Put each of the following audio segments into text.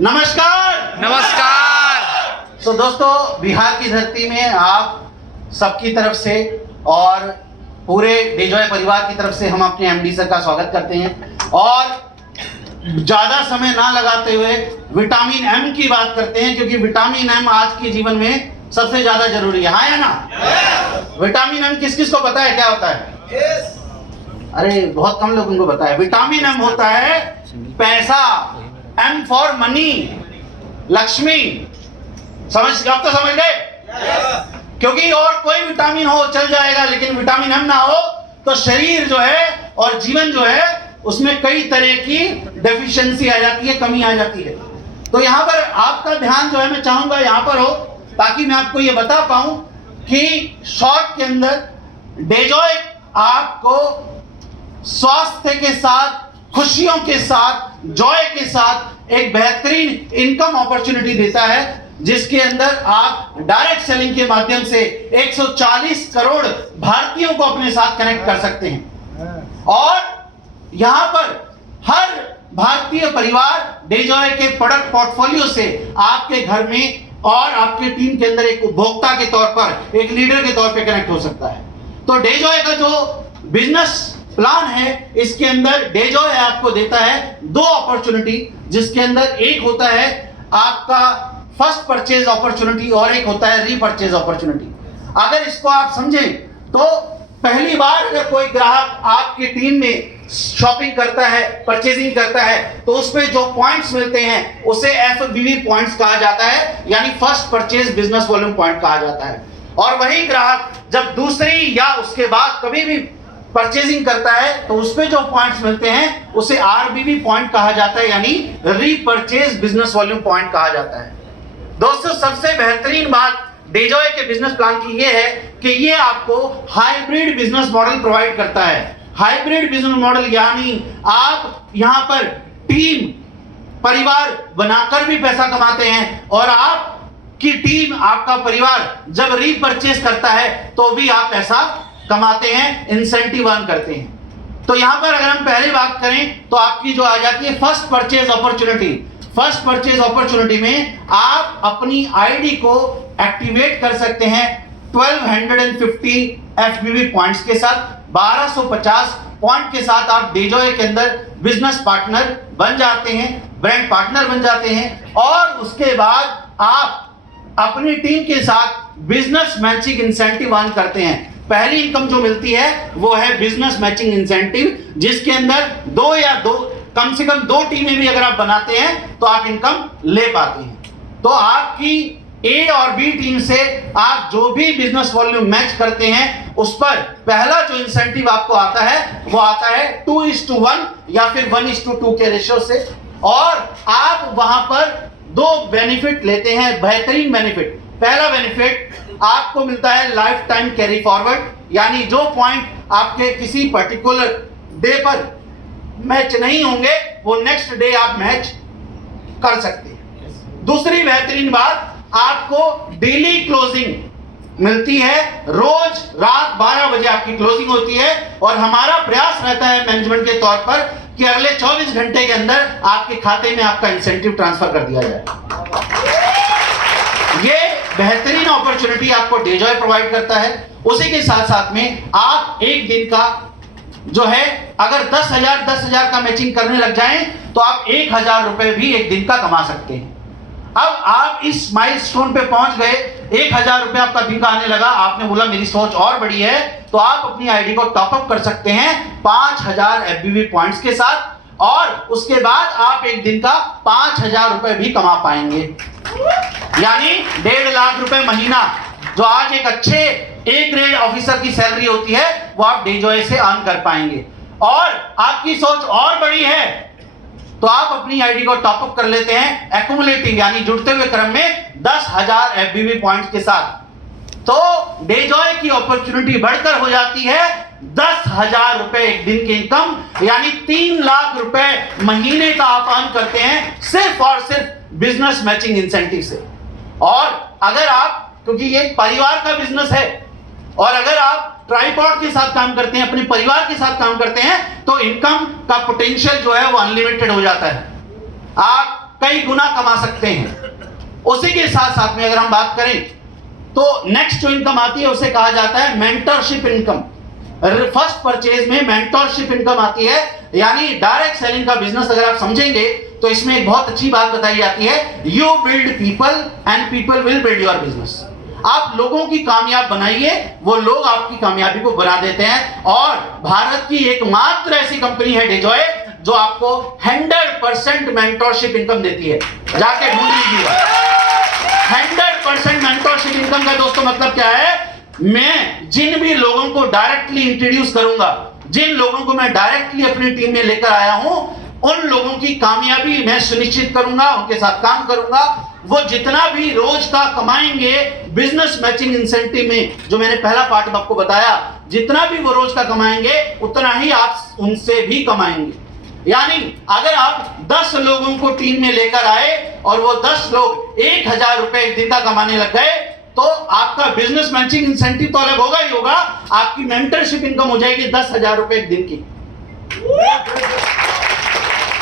नमस्कार नमस्कार। तो दोस्तों, बिहार की धरती में आप सबकी तरफ से और पूरे डेजॉय परिवार की तरफ से हम अपने एमडी सर का स्वागत करते हैं और ज्यादा समय ना लगाते हुए विटामिन एम की बात करते हैं, क्योंकि विटामिन एम आज के जीवन में सबसे ज्यादा जरूरी है। हाँ या ना? विटामिन एम किस किस को पता है क्या होता है? अरे बहुत कम लोगों को पता है। विटामिन एम होता है पैसा, एम फॉर मनी, लक्ष्मी। अब तो समझ गए? क्योंकि और कोई विटामिन हो चल जाएगा, लेकिन विटामिन एम ना हो तो शरीर जो है और जीवन जो है उसमें कई तरह की डेफिशिएंसी आ जाती है, कमी आ जाती है। तो यहाँ पर आपका ध्यान जो है मैं चाहूंगा यहाँ पर हो, ताकि मैं आपको ये बता पाऊं कि शॉर्ट के अंदर डेजॉय आपको स्वास्थ्य के साथ, खुशियों के साथ, जॉय के साथ एक बेहतरीन इनकम अपॉर्चुनिटी देता है, जिसके अंदर आप डायरेक्ट सेलिंग के माध्यम से 140 करोड़ भारतीयों को अपने साथ कनेक्ट कर सकते हैं। और यहां पर हर भारतीय परिवार डेजॉय के प्रोडक्ट पोर्टफोलियो से आपके घर में और आपके टीम के अंदर एक उपभोक्ता के तौर पर, एक लीडर के तौर पर कनेक्ट हो सकता है। तो डेजॉय का जो बिजनेस प्लान है, इसके अंदर डेजॉय आपको देता है दो अपॉर्चुनिटी, जिसके अंदर एक होता है आपका फर्स्ट परचेज अपॉर्चुनिटी और एक होता है रीपरचेज अपॉर्चुनिटी। अगर इसको आप समझें तो पहली बार अगर कोई ग्राहक आपकी टीम में शॉपिंग करता है, परचेजिंग करता है, तो उसमें जो पॉइंट्स मिलते हैं उसे एफबीवी पॉइंट्स कहा जाता है, यानी first purchase business volume point कहा जाता है। और वही ग्राहक जब दूसरी या उसके बाद कभी भी परचेजिंग करता है तो उसमें जो पॉइंट्स मिलते हैं उसे आरबीवी पॉइंट कहा जाता है, यानी रीपरचेज बिजनेस वॉल्यूम पॉइंट कहा जाता है। दोस्तों, सबसे बेहतरीन बात डेजॉय के बिजनेस प्लान की यह है कि ये आपको हाइब्रिड बिजनेस मॉडल प्रोवाइड करता है। हाइब्रिड बिजनेस मॉडल यानी आप यहां पर टीम, परिवार बनाकर भी पैसा कमाते हैं और आपकी टीम, आपका परिवार जब रीपरचेज करता है तो भी आप पैसा कमाते हैं, इंसेंटिव अर्न करते हैं। तो यहां पर अगर हम पहले बात करें तो आपकी जो आ जाती है first purchase opportunity. First purchase opportunity में आप अपनी आईडी को एक्टिवेट कर सकते हैं 1250 एफबीवी पॉइंट्स के साथ, 1250 पॉइंट के साथ आप डेजॉय के अंदर बिजनेस पार्टनर बन जाते हैं, ब्रांड पार्टनर बन जाते हैं। और उसके बाद आप अपनी टीम के साथ बिजनेस मैचिंग इंसेंटिव अर्न करते हैं। पहली इनकम जो मिलती है वो है बिजनेस मैचिंग इंसेंटिव, जिसके अंदर कम से कम दो टीमें भी अगर आप बनाते हैं तो आप इनकम ले पाते हैं। तो आपकी ए और बी टीम से आप जो भी बिजनेस वॉल्यूम मैच करते हैं उस पर पहला जो इंसेंटिव आपको आता है वो आता है 2:1 या फिर 1:2 के रेशियो से। और आप वहां पर दो बेनिफिट लेते हैं, बेहतरीन बेनिफिट। पहला बेनिफिट आपको मिलता है लाइफ टाइम कैरी फॉरवर्ड, यानी जो पॉइंट आपके किसी पर्टिकुलर डे पर मैच नहीं होंगे वो नेक्स्ट डे आप मैच कर सकते हैं। दूसरी बेहतरीन बात, आपको डेली क्लोजिंग मिलती है। रोज रात 12 बजे आपकी क्लोजिंग होती है और हमारा प्रयास रहता है मैनेजमेंट के तौर पर कि अगले 24 घंटे के अंदर आपके खाते में आपका इंसेंटिव ट्रांसफर कर दिया जाए। ये बेहतरीन अपॉर्चुनिटी आपको डेजॉय प्रोवाइड करता है। उसी के साथ साथ में आप एक दिन का जो है, अगर 10,000 का मैचिंग करने लग जाएं तो आप 1,000 रुपए भी एक दिन का कमा सकते हैं। अब आप इस माइलस्टोन पे पहुंच गए, 1,000 रुपए आपका दिन का आने लगा, आपने बोला मेरी सोच और बड़ी है, तो आप अपनी आईडी को टॉप अप कर सकते हैं 5,000 एफबीवी पॉइंट्स के साथ, और उसके बाद आप एक दिन का 5,000 रुपए भी कमा पाएंगे, यानी 1.5 लाख रुपए महीना, जो आज एक अच्छे ए ग्रेड ऑफिसर की सैलरी होती है, वो आप डेजॉय से अर्न कर पाएंगे। और आपकी सोच और बड़ी है तो आप अपनी आईडी को टॉप अप कर लेते हैं एक्युमुलेटिव, यानी जुड़ते हुए क्रम में 10,000 एफबीवी पॉइंट्स के साथ। तो डेजॉय की अपॉर्चुनिटी बढ़कर हो जाती है 10,000 रुपए एक दिन की इनकम, यानी 3 लाख रुपए महीने का आप अर्न करते हैं सिर्फ और सिर्फ बिजनेस मैचिंग इंसेंटिव से। और अगर आप, क्योंकि ये परिवार का बिजनेस है, और अगर आप ट्राइपॉड के साथ काम करते हैं, अपने परिवार के साथ काम करते हैं, तो इनकम का पोटेंशियल जो है वो अनलिमिटेड हो जाता है। आप कई गुना कमा सकते हैं। उसी के साथ साथ में अगर हम बात करें तो नेक्स्ट जो इनकम आती है उसे कहा जाता है मेंटरशिप इनकम। फर्स्ट परचेज में मेंटरशिप इनकम आती है, यानी डायरेक्ट सेलिंग का बिजनेस अगर आप समझेंगे तो इसमें एक बहुत अच्छी बात बताई जाती है, you build people and people will build your business. आप लोगों की कामयाब बनाइए, वो लोग आपकी कामयाबी को बना देते हैं। और भारत की एकमात्र ऐसी कंपनी है डेजॉय जो आपको 100% मेंटरशिप इनकम देती है। जाके ढूंढ लीजिएगा। 100% मेंटरशिप इनकम का दोस्तों मतलब क्या है? मैं जिन भी लोगों को डायरेक्टली इंट्रोड्यूस करूंगा, जिन लोगों को मैं डायरेक्टली अपनी टीम में लेकर आया हूं, उन लोगों की कामयाबी मैं सुनिश्चित करूंगा, उनके साथ काम करूंगा। वो जितना भी रोज का कमाएंगे बिजनेस मैचिंग इंसेंटिव में, जो मैंने पहला पार्ट आपको बताया, जितना भी वो रोज का कमाएंगे उतना ही आप उनसे भी कमाएंगे। यानी अगर आप 10 लोगों को टीम में लेकर आए और वो 10 लोग 1000 रुपए एक दिन का कमाने लग गए, तो आपका बिजनेस मैचिंग इंसेंटिव तो अलग होगा ही होगा, आपकी मेंटरशिप इनकम हो जाएगी 10,000 रुपए एक दिन की।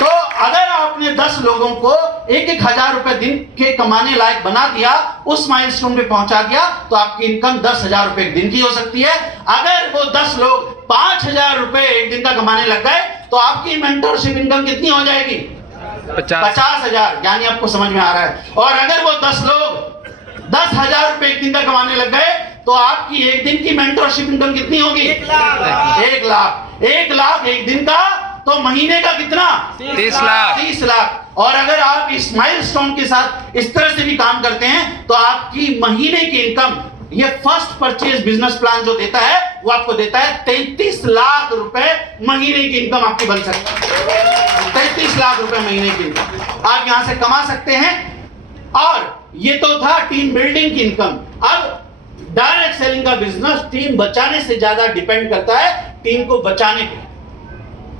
तो अगर आपने 10 लोगों को 1,000 रुपए दिन के कमाने लायक बना दिया, उस माइलस्टोन पे पहुंचा दिया, तो आपकी इनकम 10,000 रुपए एक दिन की हो सकती है। अगर वो 10 लोग 5,000 रुपए एक दिन का कमाने लग गए, तो आपकी मेंटरशिप इनकम कितनी हो जाएगी? 50,000। यानी आपको समझ में आ रहा है। और अगर वो 10 लोग 10,000 रुपए एक दिन का कमाने लग गए, तो आपकी एक दिन की मेंटरशिप इनकम कितनी होगी? 1 लाख। 1 लाख एक दिन का, तो महीने का कितना? 30 लाख। 30 लाख। और अगर आप इस माइलस्टोन के साथ इस तरह से भी काम करते हैं, तो आपकी महीने की इनकम, ये फर्स्ट परचेज बिजनेस प्लान जो देता है, वो आपको देता है 33 लाख रुपए महीने की इनकम आपकी बन सकती है। 33 लाख रुपए महीने की इनकम आप यहां से कमा सकते हैं। और ये तो था टीम बिल्डिंग की इनकम। अब डायरेक्ट सेलिंग का बिजनेस टीम बचाने से ज्यादा डिपेंड करता है टीम को बचाने पे।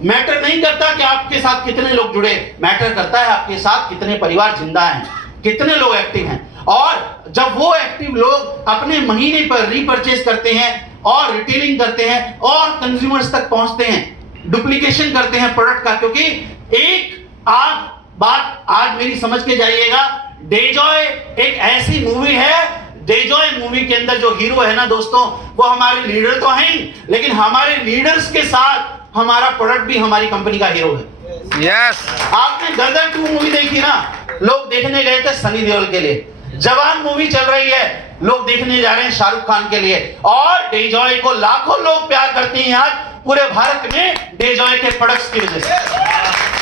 मैटर नहीं करता कि आपके साथ कितने लोग जुड़े, मैटर करता है आपके साथ कितने परिवार जिंदा हैं, कितने लोग एक्टिव हैं। और जब वो एक्टिव लोग अपने महीने पर रीपरचेज करते हैं और रिटेलिंग करते हैं और कंज्यूमर्स तक पहुंचते हैं, डुप्लीकेशन करते हैं प्रोडक्ट का, क्योंकि एक बात आज मेरी समझ के जाइएगा, डेजॉय एक ऐसी मूवी है, डेजॉय मूवी के अंदर जो हीरो है ना दोस्तों, वो हमारे लीडर तो हैं, लेकिन हमारे लीडर्स के साथ हमारा प्रोडक्ट भी हमारी कंपनी का हीरो है। यस। आपने गदर 2 मूवी देखी ना, लोग देखने गए थे सनी देओल के लिए। जवान मूवी चल रही है, लोग देखने जा रहे हैं शाहरुख खान के लिए। और डेजॉय को लाखों लोग प्यार करते हैं आज पूरे भारत में, डेजॉय के प्रोडक्ट्स की वजह से,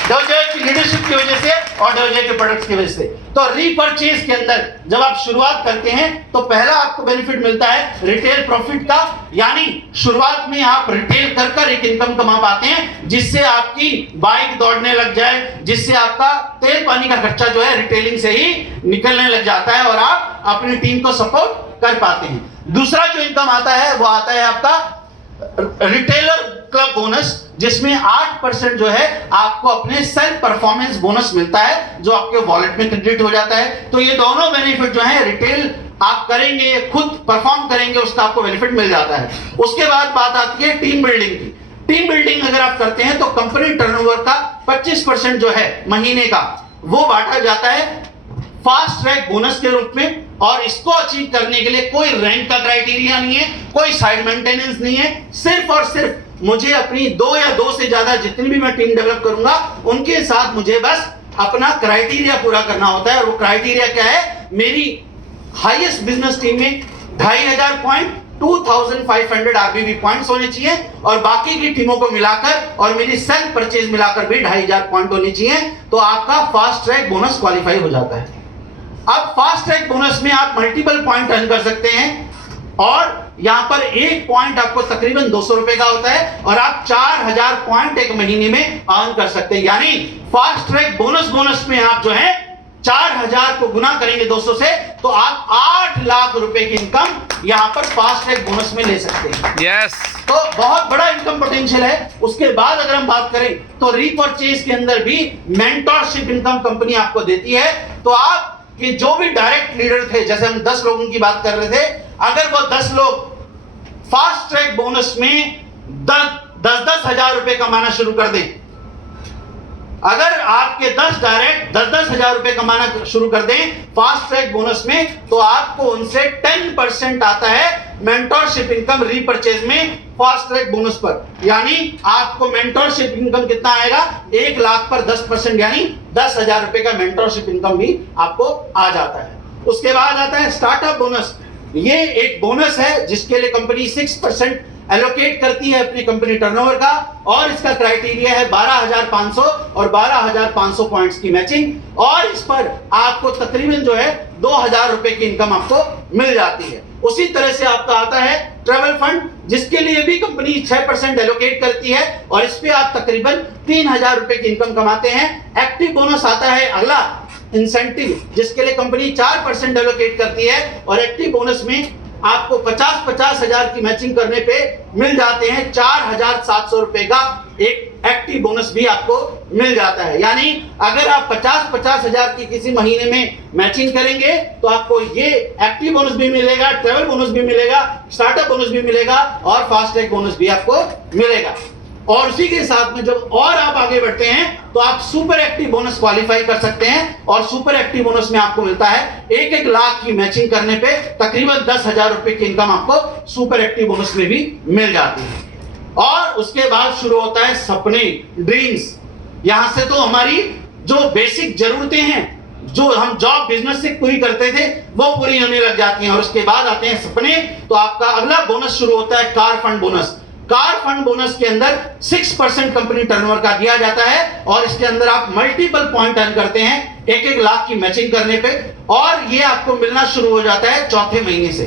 डेजॉय की लीडरशिप की वजह से और डेजॉय के प्रोडक्ट्स की वजह से। तो रीपरचेज के अंदर जब आप शुरुआत करते हैं, तो पहला आपको बेनिफिट मिलता है रिटेल प्रॉफिट का, यानी शुरुआत में आप रिटेल कर कर एक इनकम कमा पाते हैं, जिससे आपकी बाइक दौड़ने लग जाए, जिससे आपका तेल पानी का खर्चा जो है रिटेलिंग से ही निकलने लग जाता है और आप अपनी टीम को सपोर्ट कर पाते हैं। दूसरा जो इनकम आता है वो आता है आपका रिटेलर क्लब बोनस, जिसमें 8% जो है आपको अपने सेल्फ परफॉर्मेंस बोनस मिलता है, जो आपके वॉलेट में क्रेडिट हो जाता है। तो ये दोनों बेनिफिट जो है, रिटेल आप करेंगे, खुद परफॉर्म करेंगे, उसका आपको बेनिफिट मिल जाता है। उसके बाद बात आती है टीम बिल्डिंग की। टीम बिल्डिंग अगर आप करते हैं तो कंपनी टर्नओवर का 25% जो है महीने का, वो बांटा जाता है फास्ट ट्रैक बोनस के रूप में। और इसको अचीव करने के लिए कोई रैंक का क्राइटेरिया नहीं है, कोई साइड मेंटेनेंस नहीं है, सिर्फ और सिर्फ मुझे अपनी 2 या 2 से ज्यादा जितनी भी मैं टीम डेवलप करूंगा, उनके साथ मुझे बस अपना क्राइटेरिया पूरा करना होता है। और वो क्राइटेरिया क्या है? मेरी हाईएस्ट बिजनेस टीम में 2500 पॉइंट, 2500 आरबीवी पॉइंट्स होने चाहिए, और बाकी की टीमों को मिलाकर और मेरी सेल्फ परचेज मिलाकर भी 2500 पॉइंट होने चाहिए। तो आपका फास्ट ट्रैक बोनस क्वालिफाई हो जाता है। अब फास्ट ट्रैक बोनस में आप मल्टीपल पॉइंट अर्न कर सकते हैं, और यहां पर एक पॉइंट आपको तकरीबन 200 रुपए का होता है, और आप 4000 पॉइंट एक महीने में अर्न कर सकते हैं। यानी फास्ट ट्रैक बोनस में आप जो है 4000 को गुना करेंगे 200 से, तो आप 8 लाख रुपए की इनकम यहां पर फास्ट ट्रैक बोनस में ले सकते हैं। यस। तो बहुत बड़ा इनकम पोटेंशियल है। उसके बाद अगर हम बात करें तो रीपरचेज के अंदर भी मेंटरशिप इनकम कंपनी आपको देती है। तो आप कि जो भी डायरेक्ट लीडर थे, जैसे हम 10 लोगों की बात कर रहे थे, अगर वो 10 लोग फास्ट ट्रैक बोनस में 10,000 रुपए कमाना शुरू कर दें, अगर आपके 10 डायरेक्ट 10-10 हजार रुपए कमाना शुरू कर दें फास्ट ट्रैक बोनस में, तो आपको उनसे 10% आता है मेंटरशिप इनकम रीपरचेज में फास्ट ट्रैक बोनस पर। यानी आपको मेंटरशिप इनकम कितना आएगा, 1 लाख पर 10%, यानी 10,000 रुपए का मेंटरशिप इनकम भी आपको आ जाता है। उसके बाद आता है स्टार्टअप बोनस। ये एक बोनस है जिसके लिए कंपनी 6% एलोकेट करती है अपनी कंपनी टर्नओवर का, और इसका क्राइटेरिया है 12,500 और 12,500 पॉइंट्स की मैचिंग, और इस पर आपको तकरीबन जो है 2,000 रुपए की इनकम आपको मिल जाती है। उसी तरह से आपका आता है ट्रैवल फंड, जिसके लिए भी कंपनी 6% एलोकेट करती है, और इस पे आप तकरीबन 3,000 रुपए की इनकम कमाते हैं। एक्टिव बोनस आता है अगला इंसेंटिव, जिसके लिए कंपनी 4% एलोकेट करती है, और एक्टिव बोनस में आपको 50-50 हजार की मैचिंग करने पे मिल जाते हैं 4,700 रुपए का एक एक्टिव बोनस भी आपको मिल जाता है। यानी अगर आप 50-50 हजार की किसी महीने में मैचिंग करेंगे तो आपको ये एक्टिव बोनस भी मिलेगा, ट्रैवल बोनस भी मिलेगा, स्टार्टअप बोनस भी मिलेगा, और फास्ट ट्रैक बोनस भी आपको मिलेगा। और उसी के साथ में जब और आप आगे बढ़ते हैं तो आप सुपर एक्टिव बोनस क्वालिफाई कर सकते हैं, और सुपर एक्टिव बोनस में आपको मिलता है 1-1 लाख की मैचिंग करने पे तकरीबन 10,000 रुपए की इनकम आपको सुपर एक्टिव बोनस में भी मिल जाती है। और उसके बाद शुरू होता है सपने, ड्रीम्स। यहां से तो हमारी जो बेसिक जरूरतें हैं, जो हम जॉब बिजनेस से पूरी करते थे, वो पूरी होने लग जाती हैं। और उसके बाद आते हैं सपने। तो आपका अगला बोनस शुरू होता है car fund bonus. Car fund bonus के अंदर 6% कंपनी टर्नओवर का दिया जाता है, और इसके अंदर आप मल्टीपल पॉइंट अर्न करते हैं 1-1 लाख की मैचिंग करने पे, और ये आपको मिलना शुरू हो जाता है चौथे महीने से।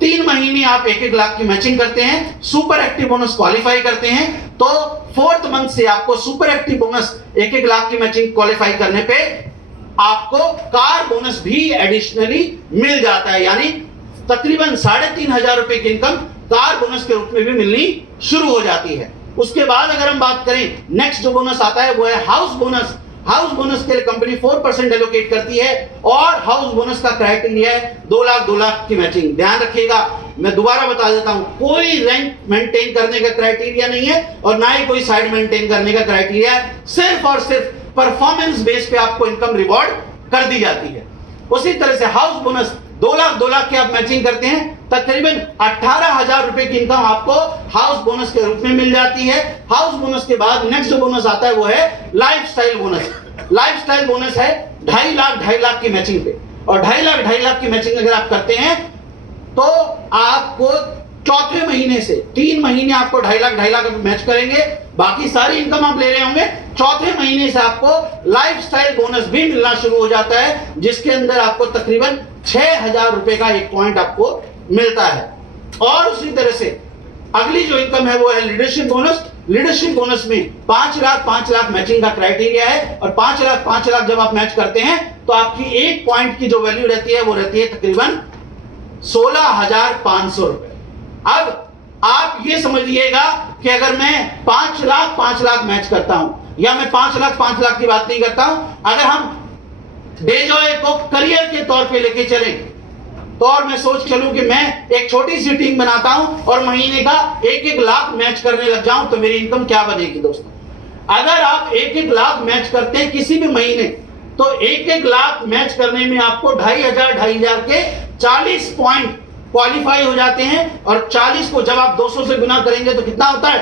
3 महीने आप 1-1 लाख की मैचिंग करते हैं, सुपर एक्टिव बोनस क्वालिफाई करते हैं, तो 4th मंथ से आपको सुपर एक्टिव बोनस 1-1 लाख की मैचिंग क्वालिफाई करने पे आपको कार बोनस भी एडिशनली मिल जाता है। यानी तकरीबन 3,500 रुपए की इनकम कार बोनस के रूप में भी मिलनी शुरू हो जाती है। उसके बाद अगर हम बात करें नेक्स्ट जो बोनस आता है वो है हाउस बोनस। हाउस बोनस के लिए कंपनी 4% एलोकेट करती है, और हाउस बोनस का क्राइटेरिया है 2 लाख की मैचिंग। ध्यान रखिएगा, मैं दोबारा बता देता हूं, कोई रैंक मेंटेन करने का क्राइटेरिया नहीं है, और ना ही कोई साइड मेंटेन करने का क्राइटेरिया है। सिर्फ और सिर्फ परफॉर्मेंस बेस पे आपको इनकम रिवॉर्ड कर दी जाती है। उसी तरह से हाउस बोनस 2 लाख की आप मैचिंग करते हैं, तकरीबन 18,000 रुपए की इनकम आपको हाउस बोनस के रूप में मिल जाती है। हाउस बोनस के बाद नेक्स्ट जो बोनस आता है वो है लाइफस्टाइल बोनस। लाइफस्टाइल बोनस है 2.5 लाख की मैचिंग पे, और 2.5 लाख की मैचिंग अगर आप करते हैं तो आपको चौथे महीने से 3 महीने आपको 2.5 लाख मैच करेंगे, बाकी सारी इनकम आप ले रहे होंगे। चौथे महीने से आपको लाइफस्टाइल बोनस भी मिलना शुरू हो जाता है, जिसके अंदर आपको तकरीबन 6,000 रुपए का एक पॉइंट आपको मिलता है। और उसी तरह से अगली जो इनकम है वो है लीडरशिप बोनस। लीडरशिप बोनस में 5 लाख मैचिंग का क्राइटेरिया है, और 5 लाख जब आप मैच करते हैं तो आपकी एक पॉइंट की जो वैल्यू रहती है वो रहती है तकरीबन 16,500 रुपए। अब आप ये समझिएगा कि अगर मैं 5 लाख मैच करता हूं, या मैं 5 लाख की बात नहीं करता हूं, अगर हम डेजॉय को करियर के तौर पे लेके चलें, तो और मैं सोच चलूं कि मैं एक छोटी सी टीम बनाता हूं और महीने का 1-1 लाख मैच करने लग जाऊं, तो मेरी इनकम क्या बनेगी दोस्तों। अगर आप 1-1 लाख मैच करते हैं किसी भी महीने, तो 1-1 लाख मैच करने में आपको 2,500 के 40 पॉइंट क्वालिफाई हो जाते हैं, और 40 को जब आप 200 से गुना करेंगे तो कितना होता है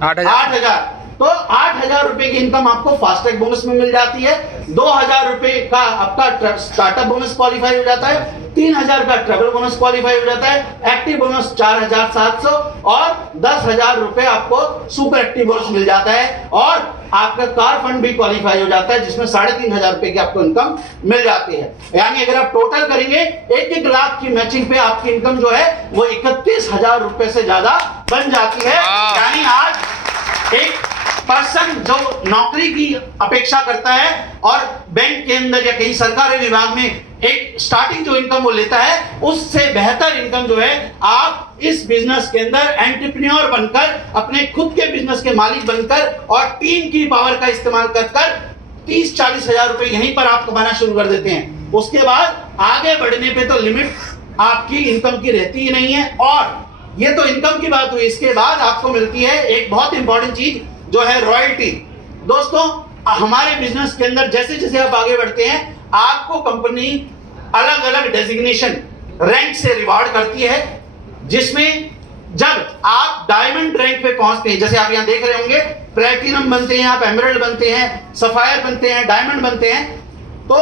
8,000। तो 8,000 रुपए की इनकम आपको फास्ट ट्रैक बोनस में मिल जाती है। 2,000 रुपए का आपका स्टार्टअप बोनस क्वालिफाई हो जाता है, 3,000 का ट्रैवल बोनस क्वालिफाई हो जाता है, एक्टिव बोनस 4,700, और 10,000 रुपए आपको सुपर एक्टिव बोनस मिल जाता है, और आपका कार फंड भी क्वालिफाई हो जाता है, जिसमें 3,500 रुपए की आपको इनकम मिल जाती है। यानी अगर आप टोटल करेंगे 1-1 लाख की मैचिंग पे आपकी इनकम जो है वो 31,000 रुपए से ज्यादा बन जाती है। यानी आज एक पर्सन जो नौकरी की अपेक्षा करता है और बैंक के अंदर या कहीं सरकारी विभाग में एक स्टार्टिंग जो इनकम वो लेता है, उससे बेहतर इनकम जो है आप इस बिजनेस के अंदर एंटरप्रेन्योर बनकर, अपने खुद के बिजनेस के मालिक बनकर, और टीम की पावर का इस्तेमाल कर 30-40 हजार रुपए यहीं पर आप कमाना शुरू कर देते हैं। उसके बाद आगे बढ़ने पे तो लिमिट आपकी इनकम की रहती ही नहीं है। और ये तो इनकम की बात हुई, इसके बाद आपको मिलती है एक बहुत इंपॉर्टेंट चीज, जो है रॉयल्टी। दोस्तों, हमारे बिजनेस के अंदर जैसे जैसे आप आगे बढ़ते हैं, आपको कंपनी अलग अलग डेजिग्नेशन रैंक से रिवार्ड करती है, जिसमें जब आप डायमंड रैंक पे पहुंचते हैं, जैसे आप यहां देख रहे होंगे, प्लैटिनम बनते हैं, आप एमराल्ड बनते हैं, सफायर बनते हैं, डायमंड बनते हैं। तो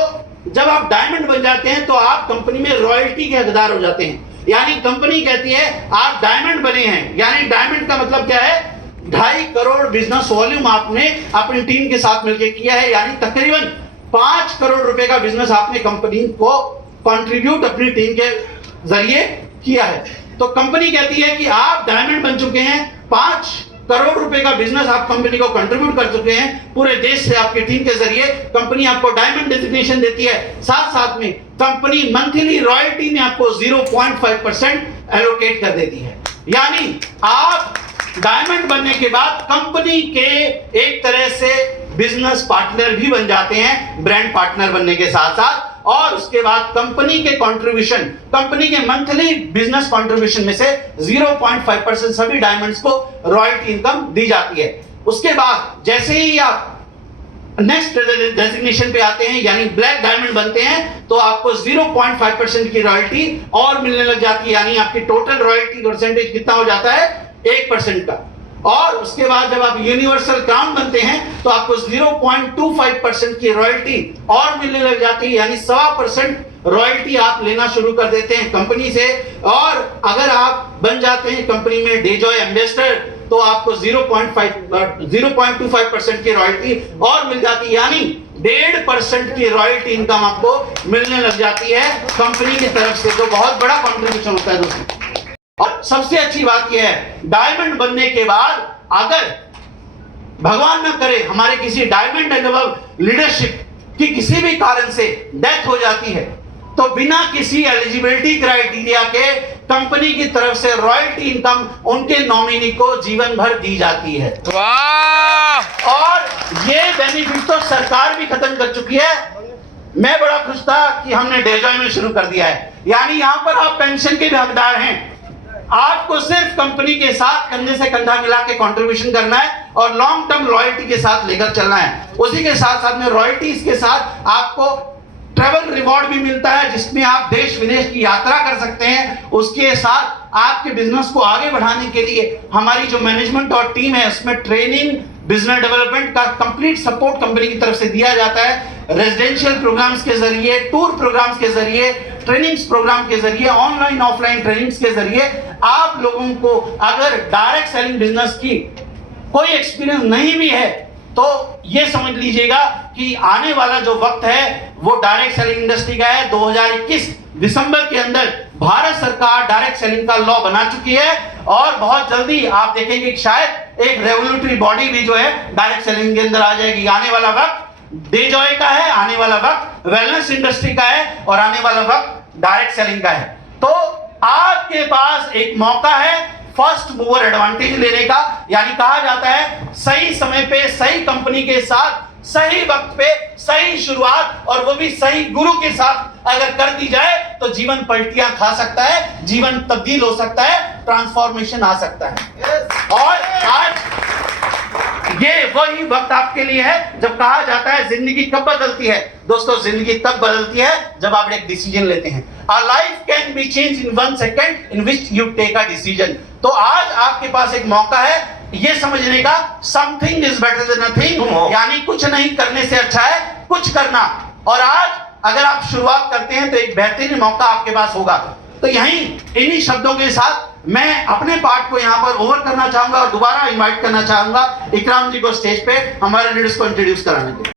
जब आप डायमंड बन जाते हैं तो आप कंपनी में रॉयल्टी के हकदार हो जाते हैं। यानी कंपनी कहती है आप डायमंड बने हैं, यानी डायमंड का मतलब क्या है, 2.5 करोड़ बिजनेस वॉल्यूम आपने अपनी टीम के साथ मिलकर किया है, यानी तकरीबन 5 करोड़ रुपए का बिजनेस आपने कंपनी को कंट्रीब्यूट अपनी टीम के जरिए किया है। तो कंपनी कहती है कि आप डायमंड बन चुके हैं, 5 करोड़ रुपए का बिजनेस आप कंपनी को कंट्रीब्यूट कर चुके हैं पूरे देश से आपकी टीम के जरिए। कंपनी आपको डायमंड डेजिग्नेशन देती है, साथ साथ में कंपनी मंथली रॉयल्टी में आपको 0.5% एलोकेट कर देती है। यानी आप डायमंड बनने के बाद कंपनी के एक तरह से बिजनेस पार्टनर भी बन जाते हैं, ब्रांड पार्टनर बनने के साथ साथ। और उसके बाद कंपनी के कंट्रीब्यूशन, कंपनी के मंथली बिजनेस कंट्रीब्यूशन में से 0.5% सभी डायमंड्स को रॉयल्टी इनकम दी जाती है। उसके बाद जैसे ही आप नेक्स्ट डेजिग्नेशन पे आते हैं, यानी ब्लैक डायमंड बनते हैं, तो आपको 0.5% की रॉयल्टी और मिलने लग जाती है। यानी आपकी टोटल रॉयल्टी परसेंटेज कितना हो जाता है, 1% का। और उसके बाद जब आप यूनिवर्सल क्राउन बनते हैं तो आपको 0.25% की रॉयल्टी और मिलने लग जाती है, यानी 1.25% रॉयल्टी आप लेना शुरू कर देते हैं कंपनी से। और अगर आप बन जाते हैं कंपनी में डेजॉय एम्बेसडर तो आपको 0.25% की रॉयल्टी और मिल जाती है, यानी 1.5% की रॉयल्टी इनकम आपको मिलने लग जाती है कंपनी की तरफ से, जो बहुत बड़ा कॉन्ट्रीब्यूशन होता है दोस्तों। और सबसे अच्छी बात यह है, डायमंड बनने के बाद अगर भगवान न करे हमारे किसी डायमंड एंड अबव लीडरशिप की किसी भी कारण से डेथ हो जाती है, तो बिना किसी एलिजिबिलिटी क्राइटेरिया के कंपनी की तरफ से रॉयल्टी इनकम उनके नॉमिनी को जीवन भर दी जाती है। वाह! और ये बेनिफिट तो सरकार भी खत्म कर चुकी है। मैं बड़ा खुश था कि हमने डेजॉय में शुरू कर दिया है, यानी यहां पर आप पेंशन के भी हकदार हैं। आपको सिर्फ कंपनी के साथ कंधे से कंधा मिला के कंट्रीब्यूशन करना है और लॉन्ग टर्म रॉयल्टी के साथ लेकर चलना है। उसी के साथ साथ में रॉयल्टीज के साथ आपको ट्रैवल रिवॉर्ड भी मिलता है, जिसमें आप देश विदेश की यात्रा कर सकते हैं। उसके साथ आपके बिजनेस को आगे बढ़ाने के लिए हमारी जो मैनेजमेंट और टीम है, उसमें ट्रेनिंग, बिजनेस डेवलपमेंट का कंप्लीट सपोर्ट कंपनी की तरफ से दिया जाता है। रेजिडेंशियल प्रोग्राम्स के जरिए, टूर प्रोग्राम्स के जरिए, ट्रेनिंग्स प्रोग्राम के जरिए, ऑनलाइन ऑफलाइन ट्रेनिंग्स के जरिए आप लोगों को अगर डायरेक्ट सेलिंग बिजनेस की कोई एक्सपीरियंस नहीं भी है तो ये समझ लीजिएगा कि आने वाला जो वक्त है वो डायरेक्ट सेलिंग इंडस्ट्री का है। 2021 दिसंबर के अंदर भारत सरकार डायरेक्ट सेलिंग का लॉ बना चुकी है और बहुत जल्दी आप देखेंगे कि शायद एक रेगुलेटरी बॉडी भी जो है डायरेक्ट सेलिंग के अंदर आ जाएगी। आने वाला वक्त डेजॉय का है, आने वाला वक्त वेलनेस इंडस्ट्री का है और आने वाला वक्त डायरेक्ट सेलिंग का है। तो आपके पास एक मौका है फर्स्ट मूवर एडवांटेज लेने का, यानी कहा जाता है सही समय पे सही कंपनी के साथ सही वक्त पे सही शुरुआत, और वो भी सही गुरु के साथ अगर कर दी जाए तो जीवन पलटियां खा सकता है, जीवन तब्दील हो सकता है, ट्रांसफॉर्मेशन आ सकता है। और आज ये वही वक्त आपके लिए है जब कहा जाता है जिंदगी कब बदलती है। दोस्तों, जिंदगी तब बदलती है जब आप एक डिसीजन लेते हैं। A life can be changed in 1 second in which you take a decision। तो आज आपके पास एक मौका है ये समझने का, something is better than nothing, यानी कुछ नहीं करने से अच्छा है कुछ करना। और आज अगर आप शुरुआत करते हैं तो एक बेहतरीन मौका आपके पास होगा। तो यहीं इन्हीं शब्दों के साथ मैं अपने पार्ट को यहाँ पर ओवर करना चाहूंगा और दोबारा इनवाइट करना चाहूंगा इकराम जी को स्टेज पे हमारे लीडर्स को इंट्रोड्यूस कराने के लिए।